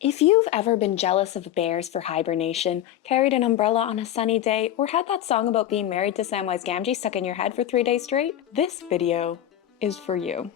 If you've ever been jealous of bears for hibernation, carried an umbrella on a sunny day, or had that song about being married to Samwise Gamgee stuck in your head for 3 days straight, this video is for you.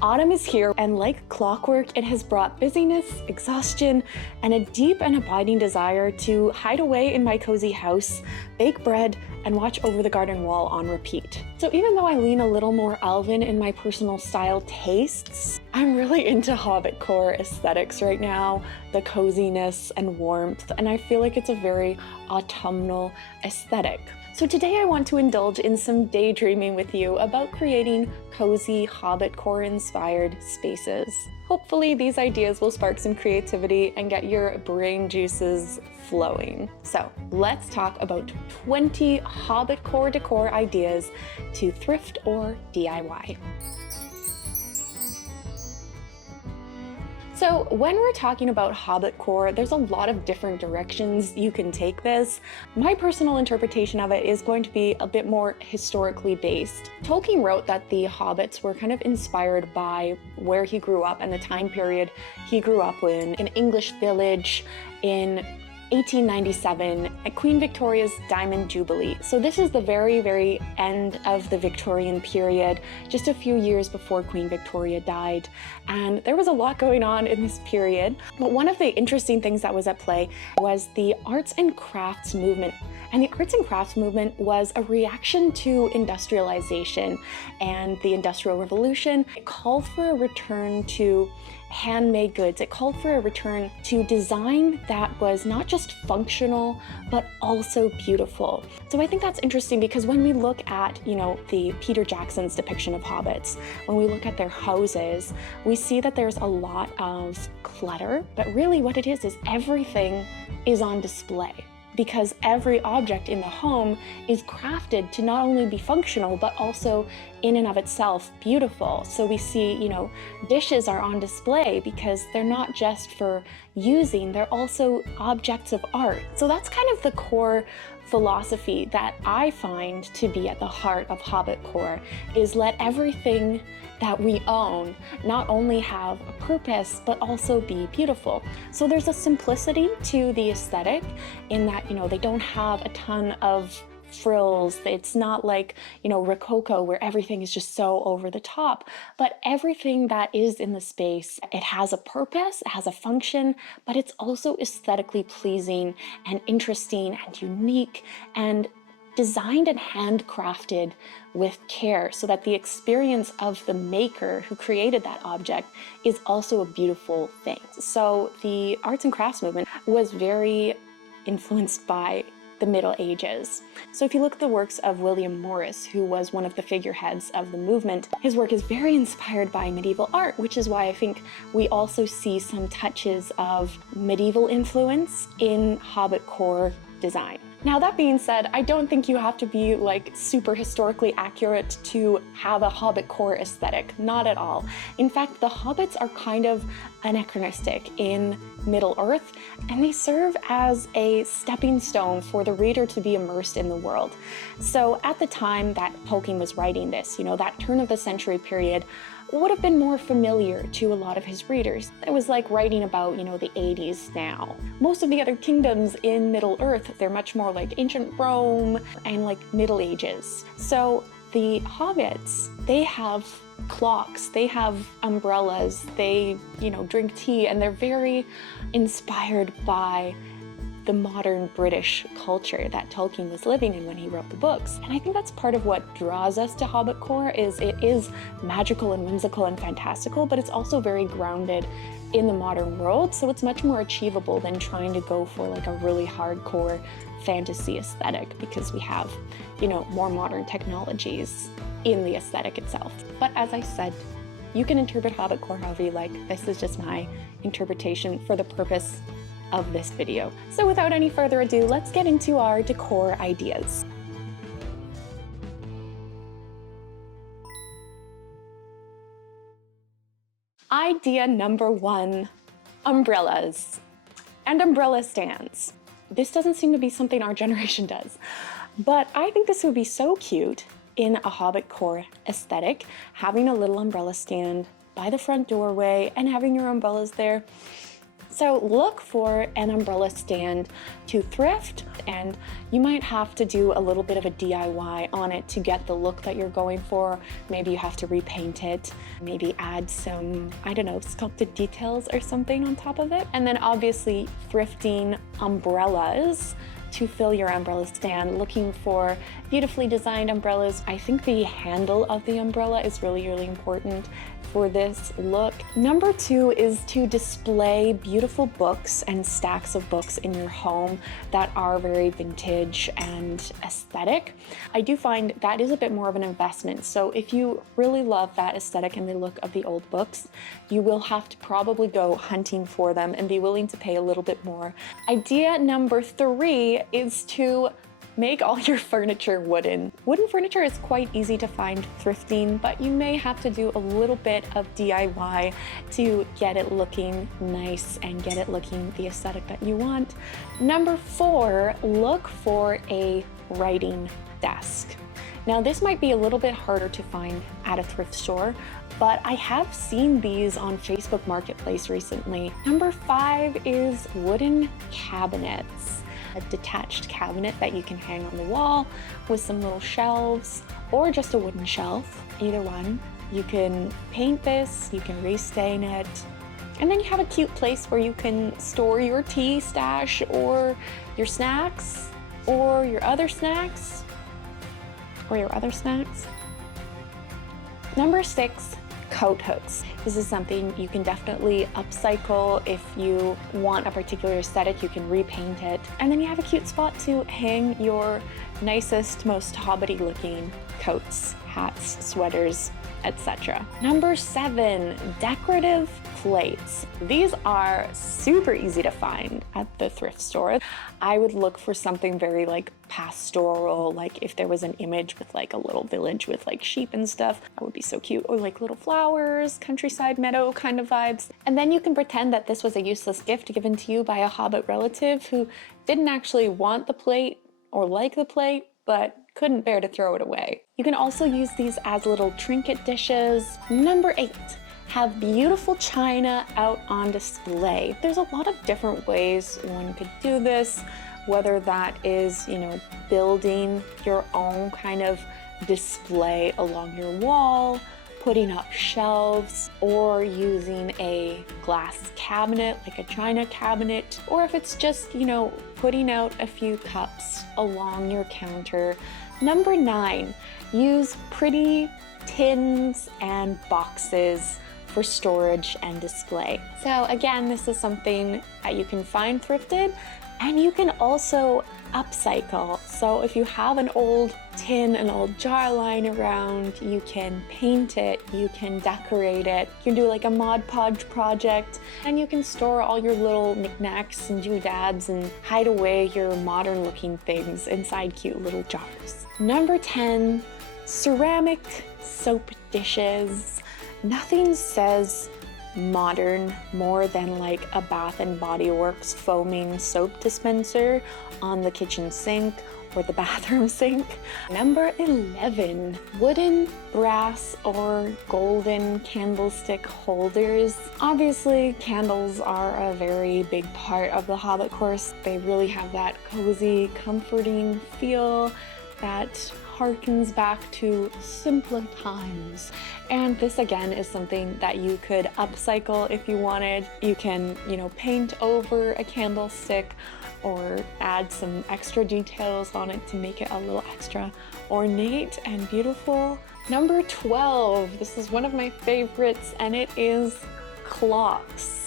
Autumn is here, and like clockwork, it has brought busyness, exhaustion, and a deep and abiding desire to hide away in my cozy house, bake bread, and watch over the garden wall on repeat. So even though I lean a little more elven in my personal style tastes, I'm really into Hobbitcore aesthetics right now, the coziness and warmth, and I feel like it's a very autumnal aesthetic. So today I want to indulge in some daydreaming with you about creating cozy Hobbitcore inspired spaces. Hopefully these ideas will spark some creativity and get your brain juices flowing. So let's talk about 20 Hobbitcore decor ideas to thrift or DIY. So when we're talking about Hobbitcore, there's a lot of different directions you can take this. My personal interpretation of it is going to be a bit more historically based. Tolkien wrote that the hobbits were kind of inspired by where he grew up and the time period he grew up in, an English village in 1897 at Queen Victoria's Diamond Jubilee. So this is the very end of the Victorian period, just a few years before Queen Victoria died. And there was a lot going on in this period. But one of the interesting things that was at play was the arts and crafts movement. And the arts and crafts movement was a reaction to industrialization and the Industrial Revolution. It called for a return to handmade goods. It called for a return to design that was not just functional, but also beautiful. So I think that's interesting because when we look at, the Peter Jackson's depiction of hobbits, when we look at their houses, we see that there's a lot of clutter, but really what it is everything is on display, because every object in the home is crafted to not only be functional, but also in and of itself beautiful. So we see, dishes are on display because they're not just for using, they're also objects of art. So that's kind of the core philosophy that I find to be at the heart of Hobbitcore, is let everything that we own not only have a purpose, but also be beautiful. So there's a simplicity to the aesthetic in that, they don't have a ton of frills. It's not like, Rococo where everything is just so over the top, but everything that is in the space, it has a purpose, it has a function, but it's also aesthetically pleasing and interesting and unique and designed and handcrafted with care so that the experience of the maker who created that object is also a beautiful thing. So the arts and crafts movement was very influenced by the Middle Ages. So if you look at the works of William Morris, who was one of the figureheads of the movement, his work is very inspired by medieval art, which is why I think we also see some touches of medieval influence in Hobbitcore design. Now that being said, I don't think you have to be super historically accurate to have a Hobbitcore aesthetic, not at all. In fact, the hobbits are kind of anachronistic in Middle Earth, and they serve as a stepping stone for the reader to be immersed in the world. So at the time that Tolkien was writing this, that turn of the century period would have been more familiar to a lot of his readers. It was like writing about, the 80s now. Most of the other kingdoms in Middle Earth, they're much more like ancient Rome and Middle Ages. So the hobbits, they have clocks, they have umbrellas, they, drink tea, and they're very inspired by the modern British culture that Tolkien was living in when he wrote the books. And I think that's part of what draws us to Hobbitcore, is it is magical and whimsical and fantastical, but it's also very grounded in the modern world. So it's much more achievable than trying to go for a really hardcore fantasy aesthetic, because we have, more modern technologies in the aesthetic itself. But as I said, you can interpret Hobbitcore however you like. This is just my interpretation for the purpose of this video. So without any further ado, let's get into our decor ideas. Idea number 1, umbrellas and umbrella stands. This doesn't seem to be something our generation does, but I think this would be so cute in a Hobbitcore aesthetic, having a little umbrella stand by the front doorway and having your umbrellas there. So look for an umbrella stand to thrift, and you might have to do a little bit of a DIY on it to get the look that you're going for. Maybe you have to repaint it, maybe add some, I don't know, sculpted details or something on top of it. And then obviously thrifting umbrellas to fill your umbrella stand, looking for beautifully designed umbrellas. I think the handle of the umbrella is really, really important for this look. Number 2 is to display beautiful books and stacks of books in your home that are very vintage and aesthetic. I do find that is a bit more of an investment. So if you really love that aesthetic and the look of the old books, you will have to probably go hunting for them and be willing to pay a little bit more. Idea number 3 is to make all your furniture wooden. Wooden furniture is quite easy to find thrifting, but you may have to do a little bit of DIY to get it looking nice and get it looking the aesthetic that you want. Number 4, look for a writing desk. Now this might be a little bit harder to find at a thrift store, but I have seen these on Facebook Marketplace recently. Number 5 is wooden cabinets. A detached cabinet that you can hang on the wall with some little shelves, or just a wooden shelf, either one. You can paint this, you can restain it, and then you have a cute place where you can store your tea stash or your snacks or your other snacks Number 6, coat hooks. This is something you can definitely upcycle. If you want a particular aesthetic, you can repaint it. And then you have a cute spot to hang your nicest, most hobbity looking coats, hats, sweaters, etc. Number 7, decorative plates. These are super easy to find at the thrift store. I would look for something very like pastoral, like if there was an image with like a little village with like sheep and stuff, that would be so cute, or like little flowers, countryside meadow kind of vibes. And then you can pretend that this was a useless gift given to you by a Hobbit relative who didn't actually want the plate or like the plate, but couldn't bear to throw it away. You can also use these as little trinket dishes. Number 8, have beautiful china out on display. There's a lot of different ways one could do this, whether that is, building your own kind of display along your wall, putting up shelves, or using a glass cabinet, like a china cabinet, or if it's just, putting out a few cups along your counter. Number 9, use pretty tins and boxes for storage and display. So again, this is something that you can find thrifted, and you can also upcycle. So if you have an old tin, an old jar lying around, you can paint it, you can decorate it, you can do like a Mod Podge project, and you can store all your little knickknacks and doodads and hide away your modern looking things inside cute little jars. Number 10, ceramic soap dishes. Nothing says modern more than like a Bath and Body Works foaming soap dispenser on the kitchen sink or the bathroom sink. Number 11, wooden, brass, or golden candlestick holders. Obviously, candles are a very big part of the Hobbitcore. They really have that cozy, comforting feel that harkens back to simpler times. And this again is something that you could upcycle if you wanted. You can, paint over a candlestick or add some extra details on it to make it a little extra ornate and beautiful. Number 12, this is one of my favorites, and it is clocks.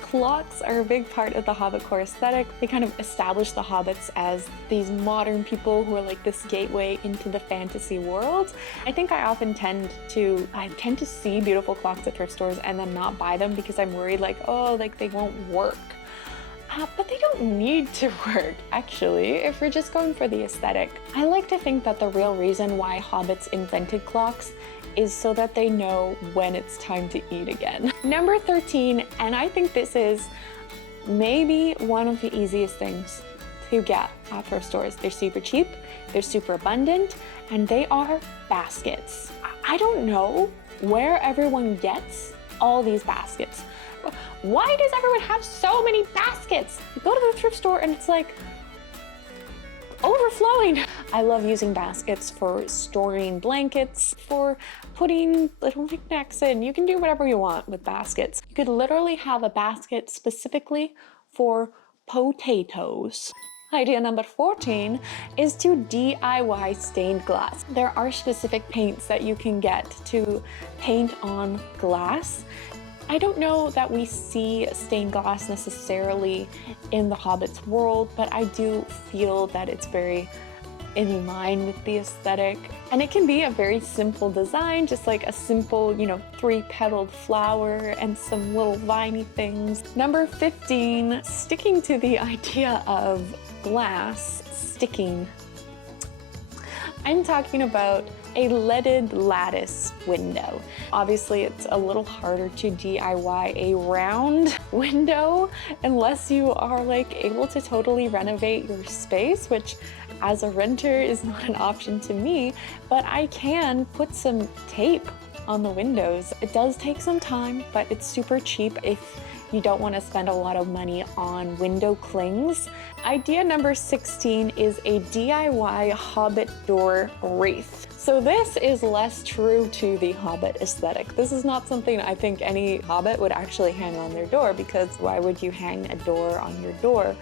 Clocks are a big part of the Hobbitcore aesthetic. They kind of establish the hobbits as these modern people who are like this gateway into the fantasy world. I think I tend to see beautiful clocks at thrift stores and then not buy them because I'm worried they won't work. But they don't need to work, actually, if we're just going for the aesthetic. I like to think that the real reason why hobbits invented clocks is so that they know when it's time to eat again. Number 13, and I think this is maybe one of the easiest things to get at thrift stores. They're super cheap, they're super abundant, and they are baskets. I don't know where everyone gets all these baskets. Why does everyone have so many baskets? You go to the thrift store and it's like overflowing. I love using baskets for storing blankets, for putting little knickknacks in. You can do whatever you want with baskets. You could literally have a basket specifically for potatoes. Idea number 14 is to DIY stained glass. There are specific paints that you can get to paint on glass. I don't know that we see stained glass necessarily in the Hobbit's world, but I do feel that it's very in line with the aesthetic. And it can be a very simple design, just like a simple, 3-petaled flower and some little viney things. Number 15, sticking to the idea of glass sticking. I'm talking about a leaded lattice window. Obviously, it's a little harder to DIY a round window unless you are able to totally renovate your space, which as a renter is not an option to me, but I can put some tape on the windows. It does take some time, but it's super cheap if you don't want to spend a lot of money on window clings. Idea number 16 is a DIY Hobbit door wreath. So this is less true to the Hobbit aesthetic. This is not something I think any Hobbit would actually hang on their door, because why would you hang a door on your door?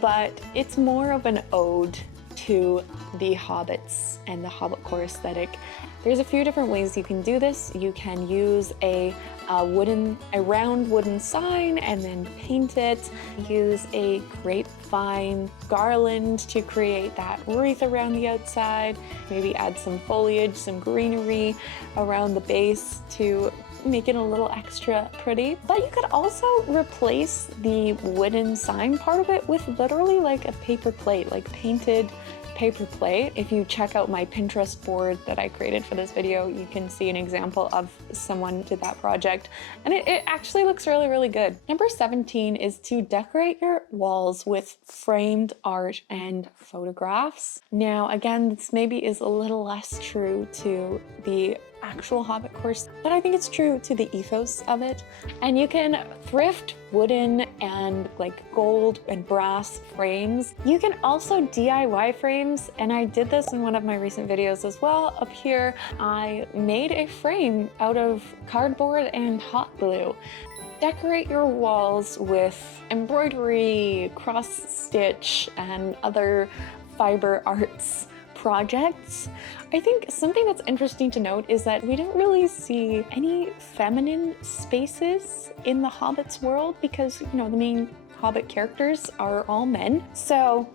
But it's more of an ode to the Hobbits and the Hobbitcore aesthetic. There's a few different ways you can do this. You can use a round wooden sign and then paint it. Use a grapevine garland to create that wreath around the outside. Maybe add some foliage, some greenery around the base to make it a little extra pretty. But you could also replace the wooden sign part of it with literally like a paper plate, like painted paper plate. If you check out my Pinterest board that I created for this video, you can see an example of someone did that project, and it actually looks really, really good. Number 17 is to decorate your walls with framed art and photographs. Now, again, this maybe is a little less true to the actual Hobbitcore, but I think it's true to the ethos of it. And you can thrift wooden and gold and brass frames. You can also DIY frames, and I did this in one of my recent videos as well. Up here, I made a frame out of cardboard and hot glue. Decorate your walls with embroidery, cross stitch, and other fiber arts projects. I think something that's interesting to note is that we don't really see any feminine spaces in the Hobbit's world, because the main Hobbit characters are all men. So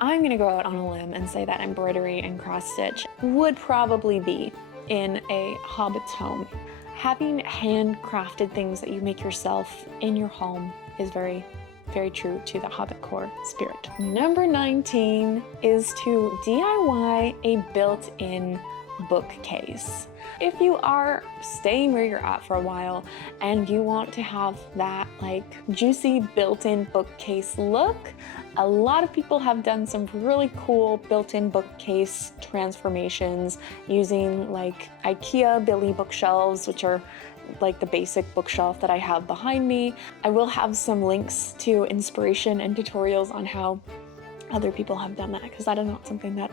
I'm gonna go out on a limb and say that embroidery and cross stitch would probably be in a Hobbit's home. Having handcrafted things that you make yourself in your home is very true to the Hobbitcore spirit. Number 19 is to DIY a built-in bookcase. If you are staying where you're at for a while and you want to have that juicy built-in bookcase look, a lot of people have done some really cool built-in bookcase transformations using IKEA Billy bookshelves, which are the basic bookshelf that I have behind me. I will have some links to inspiration and tutorials on how other people have done that, because that is not something that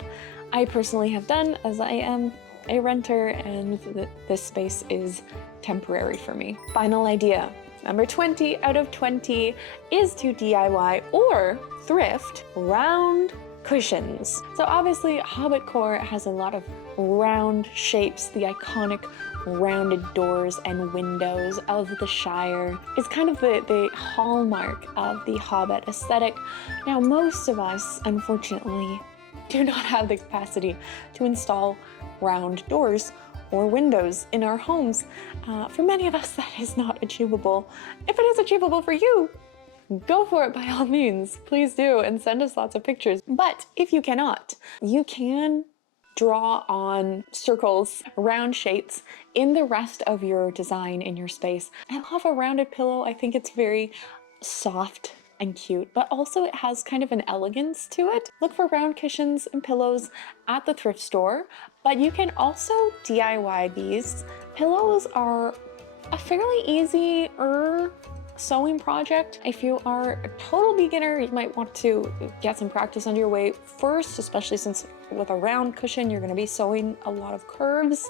I personally have done, as I am a renter and this space is temporary for me. Final idea, number 20 out of 20, is to DIY or thrift round cushions. So obviously Hobbitcore has a lot of round shapes. The iconic rounded doors and windows of the Shire is kind of the hallmark of the Hobbit aesthetic. Now, most of us, unfortunately, do not have the capacity to install round doors or windows in our homes. For many of us, that is not achievable. If it is achievable for you, go for it by all means. Please do, and send us lots of pictures. But if you cannot, you can draw on circles, round shapes in the rest of your design in your space. I love a rounded pillow. I think it's very soft and cute, but also it has kind of an elegance to it. Look for round cushions and pillows at the thrift store, but you can also DIY these. Pillows are a fairly easy sewing project. If you are a total beginner, you might want to get some practice under your way first, especially since with a round cushion, you're gonna be sewing a lot of curves.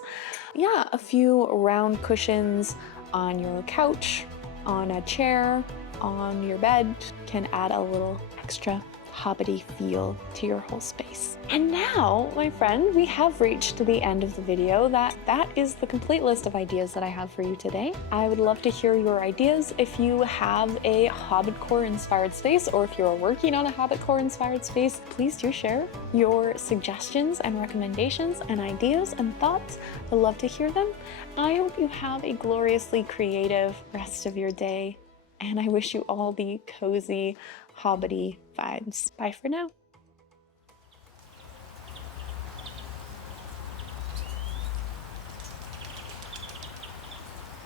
Yeah, a few round cushions on your couch, on a chair, on your bed can add a little extra hobbity feel to your whole space. And now, my friend, we have reached the end of the video. That is the complete list of ideas that I have for you today. I would love to hear your ideas. If you have a Hobbitcore inspired space, or if you're working on a Hobbitcore inspired space, please do share your suggestions and recommendations and ideas and thoughts. I'd love to hear them. I hope you have a gloriously creative rest of your day, and I wish you all the cozy Hobbity vibes. Bye for now.